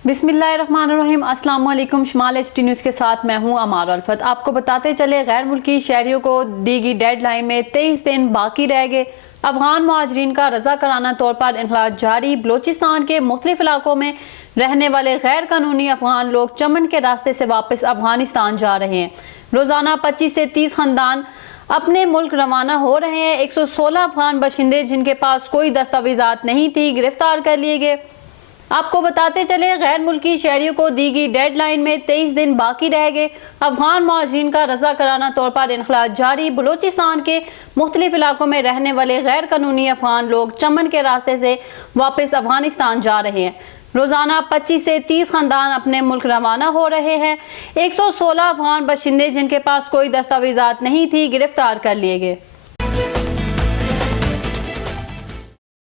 बिस्मिल्लाहिर्रहमानिर्रहीम। अस्सलाम वालेकुम। शुमाल HT न्यूज़ के साथ मैं हूं अमार अल्फत। आपको बताते चले, गैर मुल्की शहरियों को दी गई डेडलाइन में 23 दिन बाकी रह गए। अफगान मुहाजिरीन का रज़ाकाराना तौर पर इनखलाज जारी। बलोचिस्तान के मुख्तलिफ इलाकों में रहने वाले गैर कानूनी अफगान लोग चमन के रास्ते से वापस अफगानिस्तान जा रहे हैं। रोजाना 25 से 30 खानदान अपने मुल्क रवाना हो रहे हैं। 116 अफगान बाशिंदे जिनके पास कोई दस्तावेजात नहीं थी, गिरफ्तार कर लिए गए। आपको बताते चले, गैर मुल्की शहरियों को दी गई डेडलाइन में 23 दिन बाकी रह गए। अफगान मुहाजिरीन का रज़ाकाराना तौर पर इनखलाज जारी। बलोचिस्तान के मुख्तलिफ इलाकों में रहने वाले गैर कानूनी अफगान लोग चमन के रास्ते से वापस अफगानिस्तान जा रहे हैं। रोजाना 25 से 30 खानदान अपने मुल्क रवाना हो रहे हैं। 116 अफगान बाशिंदे जिनके पास कोई दस्तावेजात नहीं थी, गिरफ्तार कर लिए गए।